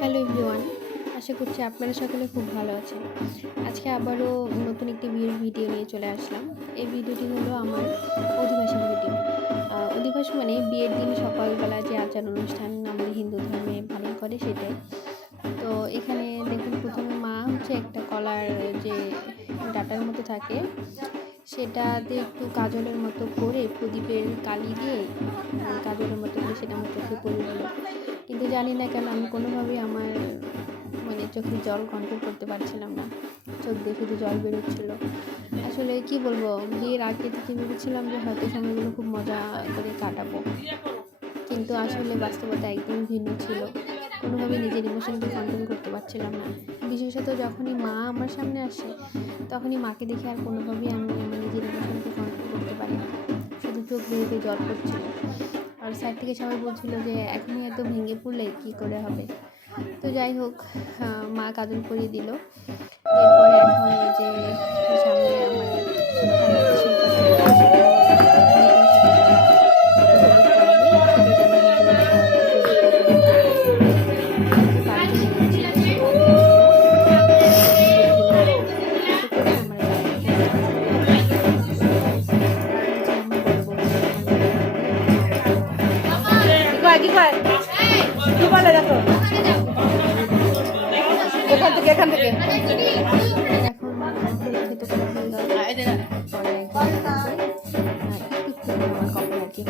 Hello everyone, আশা করছি আপনারা সকলে খুব ভালো আছেন। আজকে আবারও নতুন একটি বিয়ের ভিডিও নিয়ে চলে আসলাম। এই ভিডিওটি হলো আমার অধিবাসের ভিডিও। অধিবাস মানে বিয়ের দিন সকালবেলা যে আচার অনুষ্ঠান আমাদের হিন্দু ধর্মে পালন করে সেটাই। তো এখানে দেখুন প্রথমে মা হচ্ছে একটা কলার যে ডাটার মতো থাকে সেটাতে একটু কাজলের মতো করে প্রদীপের কালি দিয়ে কাজলের মতো করে সেটা আমার চোখে পড়ে দিল। কিন্তু জানি না কেন আমি কোনোভাবেই আমার চোখের জল কন্ট্রোল করতে পারছিলাম না। চোখ দিয়ে শুধু জল বেরোচ্ছিলো। আসলে কি বলবো, বিয়ের আগে থেকে ভেবেছিলাম যে হয়তো সময়গুলো খুব মজা করে কাটাবো, কিন্তু আসলে বাস্তবতা একদমই ভিন্ন ছিল। কোনোভাবেই নিজের ইমোশনকে কন্ট্রোল করতে পারছিলাম না। বিশেষত যখনই মা আমার সামনে আসে তখনই মাকে দেখে আর কোনোভাবেই আমি আমার নিজের ইমোশনকে কন্ট্রোল করতে পারি না। শুধু চোখ বেয়ে জল পড়ছিল। আর সাইড থেকে সবাই বলছিল যে এখনই এত ভেঙে পড়লে কী করে হবে। তো যাই হোক, মা কাজল পরিয়ে দিল। এরপরে এখন এই যে সামনে আমার সামনে যে শিল্পা সেটা এখান থেকে এখন খেতে করে হয়ে গেল। পরে একটু আমার কপাল আর কি।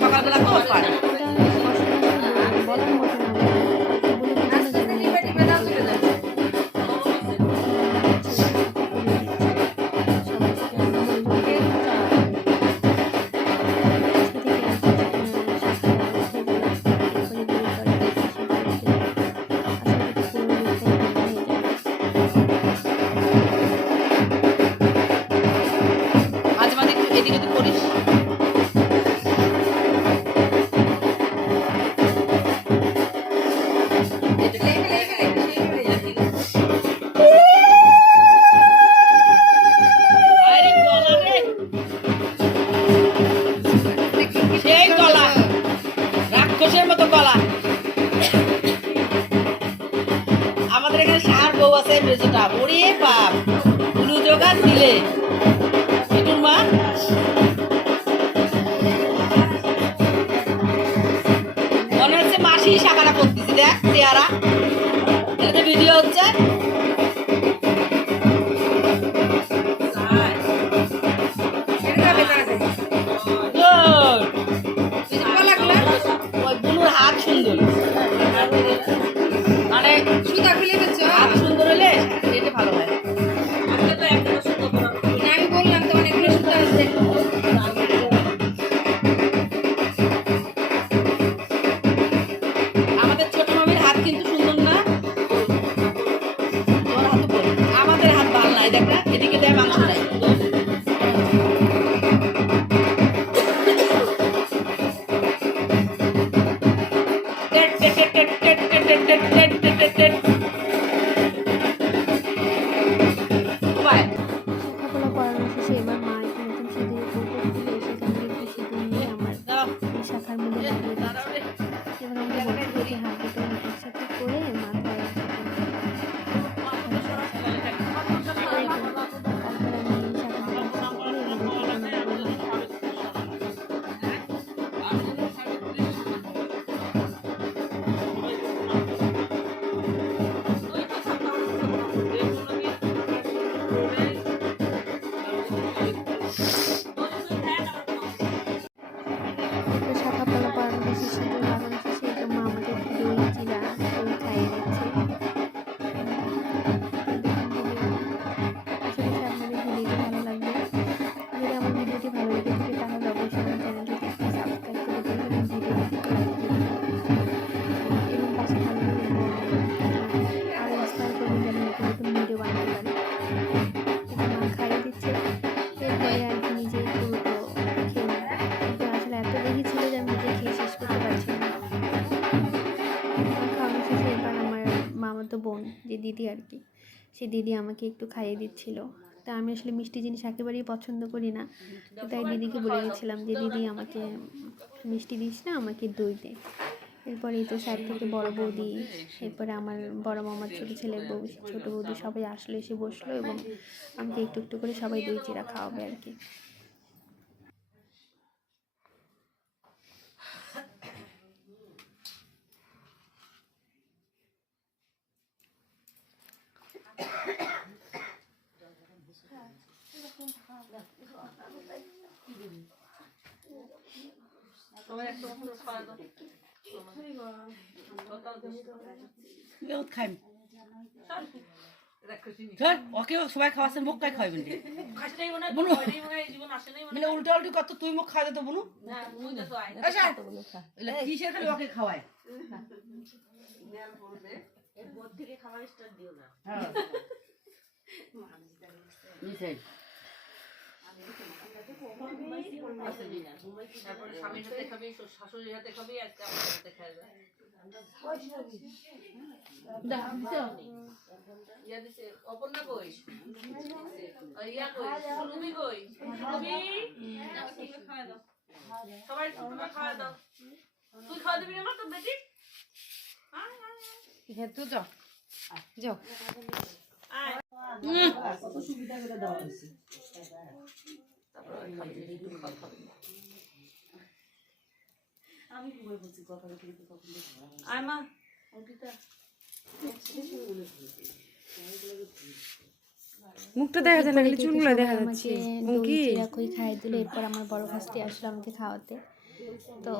সকালবেলা তো পারে বলার মতো না বলে বোঝানো যাবে না এরকম ভিডিও করা। সবার সাথে আনন্দ উপভোগ করে আজকে থেকে আর কি শাখা উঠে গেল। এরপরে বিয়ের পরে সে বাড়িতে আশা করি পুরো রূপটাই ভিন্ন হয়ে যাবে। মাঝে মাঝে একটু এদিক ওদিক করিস সেই গলা রাক্ষসের মতো গলা আমাদের এখানে সার বউ আছে বেজোটা ওরে বাপ গুলো জোগাড় দিলে মিঠুর মা মনে হচ্ছে মাসি শাখাটা করতেছি দেখ চেয়ারা এটাতে ভিডিও হচ্ছে ওই বুনুর হাত সুন্দর মানে সুতা খুলে দিচ্ছ হাত সুন্দর হলে এটা ভালো হয় আমি বললাম তো অনেকগুলো সুতা আছে আমাদের ছোট মামির হাত কিন্তু সুন্দর না তোর হাত বল আমাদের হাত ভালো নাই দেখ না এদিকে দেয় মাংস নাই শাখাপলা পড়ানো শেষে এবার মা একটু নতুন সিঁদুরের কৌটো খুলে সেখান থেকে একটু সিঁদুর নিয়ে আমার এই শাখার মধ্যে লাগিয়ে দিচ্ছে। এবার আমাকে বলছিল যে হাত দুটো একসাথে করে মাথায় তারপর আমি এই শাখাটা একসাথে করে এবার মুখে বানাতে বললাম। এরপর শাখাপলা পড়ানো শেষে সিঁদুর লাগানো শেষে এরপর মা আমাকে একটু দই চিড়া দই খাইয়ে দিচ্ছে। আশা করছি আপনাদের ভিডিওটি ভালো লাগবে। যদি আমার ভিডিওটি ভালো লেগে থাকে তাহলে অবশ্যই আমার চ্যানেলটিকে একটু সাবস্ক্রাইব করে দেবেন এবং ভিডিওটিতে একটু লাইক দিয়ে দেবেন এবং পাশে থাকবেন এবং আরও ইন্সপায়ার করবেন যেন নতুন নতুন ভিডিও বানাতে পারি। এটা মা খাইয়ে দিচ্ছে এরপরে আর কি নিজেই পুরোটা খেয়ে নেব। কিন্তু আসলে এত বেশি ছিল যে আমি নিজে খেয়ে শেষ করতে পারছিলাম না। আমার খাওয়ানো শেষে এবার আমার মামাতো বোন যে দিদি আর কি সে দিদি আমাকে একটু খাইয়ে দিচ্ছিল। তা আমি আসলে মিষ্টি জিনিস একেবারেই পছন্দ করি না, তো তাই দিদিকে বলে গেছিলাম যে দিদি আমাকে মিষ্টি দিস না, আমাকে দই দে। এরপরে এই তো সাইড থেকে বড় বৌদি, এরপরে আমার বড় মামার ছোটো ছেলের বউ, ছোটো বৌদি সবাই আসলো, এসে বসলো এবং আমাকে একটু একটু করে সবাই দই চিড়া খাওয়াবে আর কি। খাইম ওকে সবাই খাওয়াছেন মুখ খাই খাইবেন বুনু মানে উল্টা উল্টি কত তুই মুখ খাওয়া যেত বুনু কিসের খালি ওকে খাওয়ায় স্বামীর হাতে খাবি শাশুড়ির হাতে খাবি আজকে আমার হাতে খাইবে ইয়া দিছে অপর্ণা কই ইয়া কই সুরভি কই সুরভি খাওয়া দাও সবাই তোমরা খাওয়া দাও তুই খাওয়া দিবি না আমার তো বেটি হ্যাঁ তুই যাও যাও কত সুবিধা করে দেওয়া হয়েছে আমি কি বলছি কথা কিন্তু কখন আয় মা অঙ্কিতা মুখটা দেখা যায় না, খালি চুলগুলো দেখা যাচ্ছে। দই চিড়া কই খাইয়ে দিল। এরপর আমার বড় ভাস্তি আসলো আমাকে খাওয়াতে। তো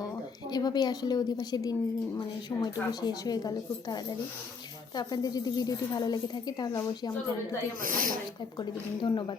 এভাবেই আসলে অধিবাসের দিন মানে সময়টুকু শেষ হয়ে গেল খুব তাড়াতাড়ি। তো আপনাদের যদি ভিডিওটি ভালো লেগে থাকে তাহলে অবশ্যই আমার চ্যানেলটিকে সাবস্ক্রাইব করে দেবেন। ধন্যবাদ।